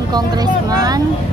ating congressman.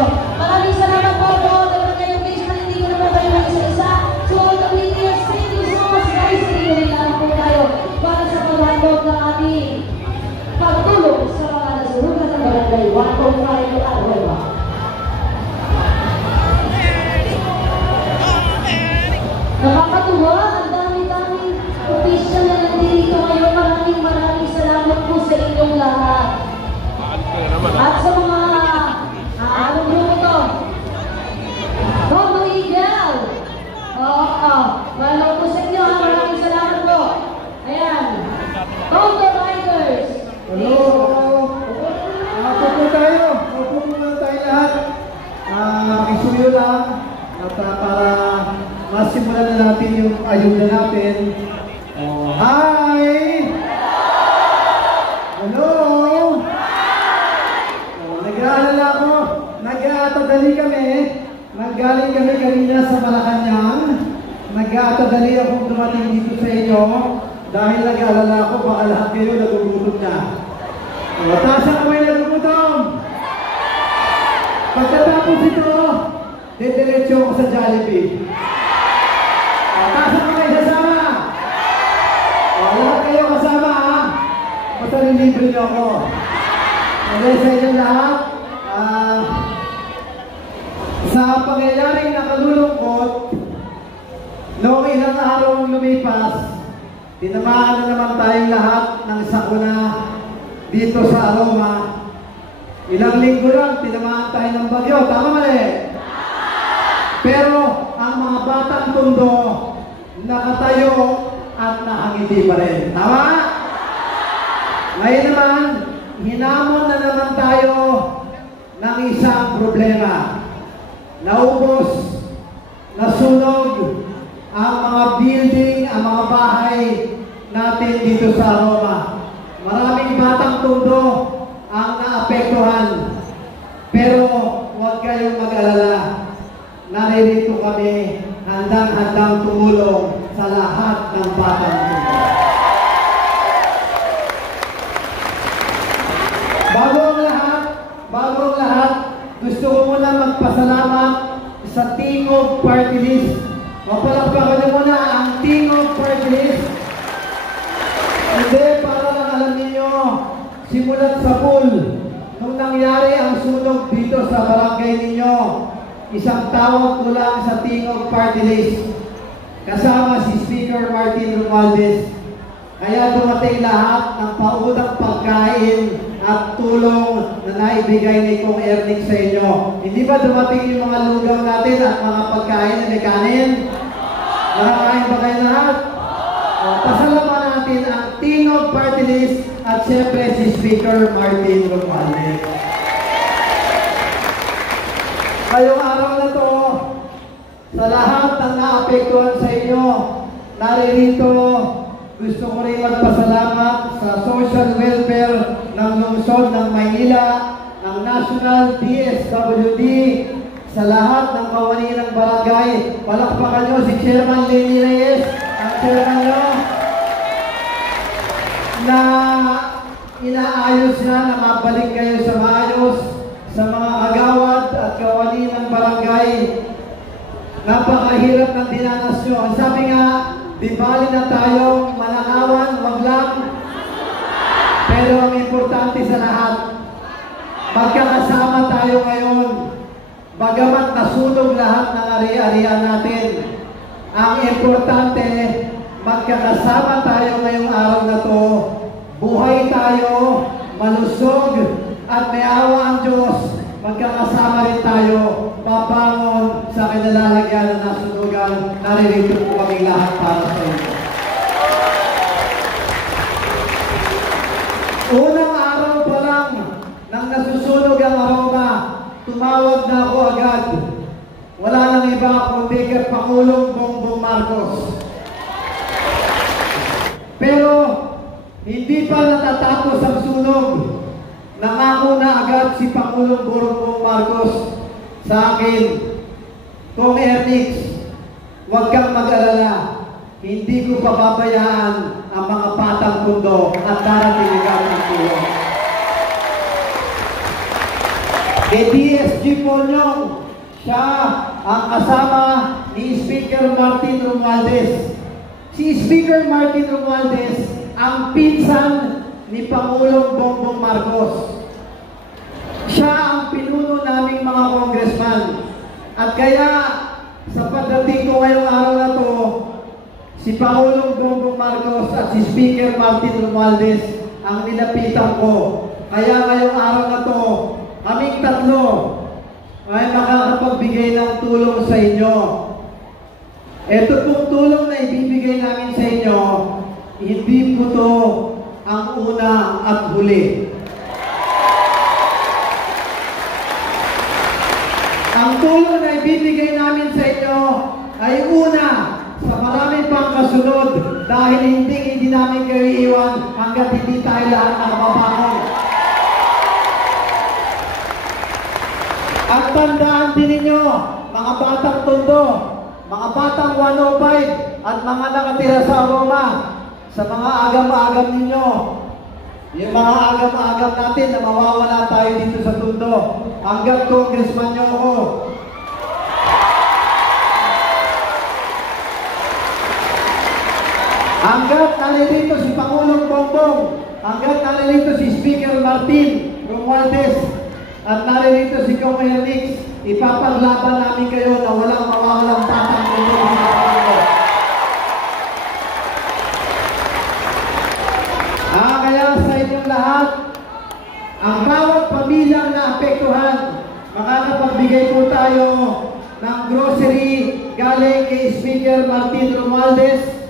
So, maraming salamat po po. Dapat kayo please hindi ko naman tayo ng isa-isa. So, WTS, thank you so much guys. Hindi ko rin lang po tayo para sa paghandog ng ating pagtulong sa mga nasurugan ng barangay 1.5 at Huelva. Nakakatuwa, ang dami-daming official na nandito ngayon. Maraming salamat po sa inyong lahat. At sa mga anong grupo to? Tondo Eagle. Oo. Malaw po sa inyo. Maraming salamat po. Ayan. Tondo Riders. Hello. Ako po tayo. Ako po muna tayo lahat. Makisuyo lang. At para masimulan na natin yung ayuda natin. Hi! Hello! Nag-aalala ko, nag-aatadali kami. Naggaling kami kanina sa Malacanang. Nag-aatadali akong dumating dito sa inyo dahil nag-aalala ko baka lahat kayo nagugutom na. Taas ang kamay nagugutom! Pagkatapos ito, didiretso ako sa Jollibee. Taas ang kamay sasama! Lahat kayo kasama ha? Basta nilibre niyo ako. Okay, sa inyo lahat, sa pangyayaring nakalulungkot, noong ilang araw lumipas, tinamaan na naman tayong lahat ng sakuna dito sa Aroma. Ilang linggo lang, tinamaan tayo ng bagyo. Tama mali? Pero ang mga batang Tondo, nakatayo at nakangiti pa rin. Tama? Ngayon naman, hinamon na naman tayo ng isang problema. Naubos, nasunog ang mga building, ang mga bahay natin dito sa Aroma. Maraming batang Tondo ang naapektuhan. Pero huwag kayong mag-alala. Naririto kami handang-handang tumulong sa lahat ng batang Tondo. Bago ang lahat, gusto ko muna magpasalamat sa Tingog Party List. Mapalakpakan niyo muna ang Tingog Party List. Hindi, para lang alam ninyo, simulat sa pool, nung nangyari ang sunog dito sa barangay ninyo, isang tawag ko lang sa Tingog Party List. Kasama si Speaker Martin Romualdez. Kaya dumating lahat ng paunang pagkain at tulong na naibigay ni Kong Ernie sa inyo. Hindi ba dumating yung mga lugaw natin at mga pagkain na may kanin? Nakakain ba kayo lahat? Pasalamatan natin ang Tingog Party List at siyempre si Speaker Martin Romualdez. Ngayong araw na to, sa lahat ng naapektuhan sa inyo, naririto, gusto ko rin magpasalamat sa social welfare ng lungsod ng Maynila, ng National DSWD, sa lahat ng kawani ng barangay. Palakpakan nyo si Chairman Lenny Reyes, ang chairman nyo, na inaayos na mabalik kayo sa maayos sa mga agawad at kawani ng barangay. Napakahirap ng dinanas nyo. Ang sabi nga, di bali na tayong manakawan, wag lang. Pero ang importante sa lahat, magkakasama tayo ngayon. Bagamat nasunog lahat ng ari-arian natin, ang importante, magkakasama tayo ngayong araw na to. Buhay tayo, malusog, at may awa ang Diyos. Magkakasama rin tayo, papangon sa kinalalagyan na nasunugan. Naririto po kaming lahat para sa inyo. Unang araw pa lang nang nasusunog ang Aroma, tumawag na ako agad. Wala nang iba kundi kay Pangulong Bongbong Marcos. Pero hindi pa natatapos ang sunog. Nangako na agad si Pangulong Bongbong Marcos sa akin, Kong Ernix, huwag kang mag-alala. Hindi ko pababayaan ang mga batang Tondo at darating ang tulong. kay DSG Ponyong, siya ang kasama ni Speaker Martin Romualdez. Si Speaker Martin Romualdez ang pinsan ni Pangulong Bongbong Marcos. Siya ang pinuno naming mga congressman. At kaya sa pagdating ko ngayong araw na to, si Pangulong Bongbong Marcos at si Speaker Martin Romualdez ang nilapitan ko. Kaya ngayong araw na to, kaming tatlo ay makakapagbigay ng tulong sa inyo. Ito pong tulong na ibibigay namin sa inyo, hindi po to ang una at huli. Ang tulong na ibibigay namin sa inyo ay una sa marami pang kasunod dahil hindi namin kayo iiwan hanggat hindi tayo lahat nakababangon. At tandaan din ninyo, mga batang Tondo, mga batang 105 at mga nakatira sa Roma, sa mga agam-agam ninyo, yung mga agam-agam natin na mawawala tayo dito sa Tondo, hanggang congressman nyo ako. Hanggat naririto si Pangulong Bongbong, hanggat naririto si Speaker Martin Romualdez, at naririto si Kong Ernix, ipapaglaban namin kayo na walang mawawalang batang Tondo sa Pangulong. Kaya sa inyong lahat, ang bawat pamilyang naapektuhan, makakapagbigay po tayo ng grocery galing kay Speaker Martin Romualdez,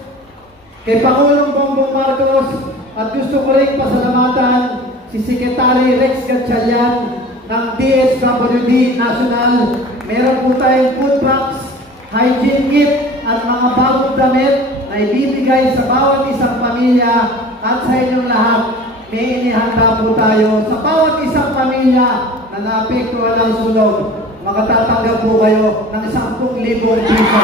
kay Pangulong Bongbong Marcos, at gusto ko rin pasalamatan si Secretary Rex Gatchalian ng DSWD National. Meron po tayong food box, hygiene kit, at mga bagong damit na ibibigay sa bawat isang pamilya. At sa inyong lahat, may inihanda po tayo sa bawat isang pamilya na naapektuhan ng sunog. Makatatanggap po kayo ng 10,000 piso.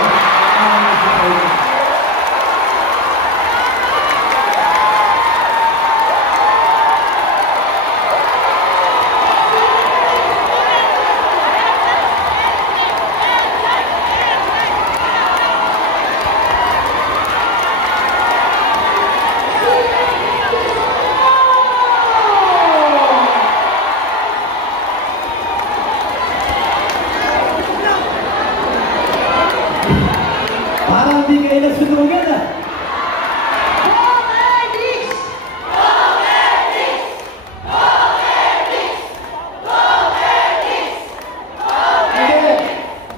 Parang di kayo nasunugan ah.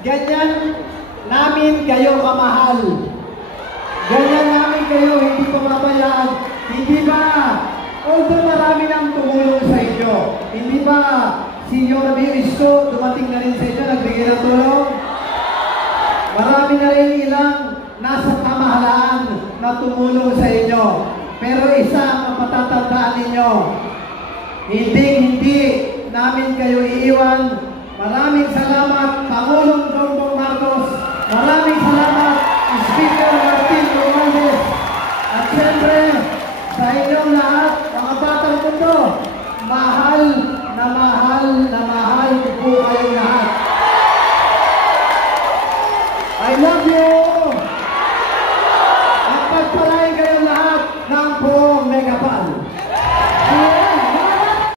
Ganyan namin kayo kamahal. Ganyan namin kayo hindi pababayaan. Hindi ba? Although marami nang tumulong sa inyo. Hindi ba si Yorme Isko dumating na rin sa inyo, nagbigay ng tulong? Marami na rin ilang nasa pamahalaan na tumulong sa inyo. Pero isa ang patatandaan ninyo, hindi namin kayo iiwan. Maraming salamat, Pangulong Bongbong Marcos. Maraming salamat, Speaker Martin Romualdez. At siyempre, sa inyong lahat, mga batang Tondo, mahal ko po kayong lahat. I love you!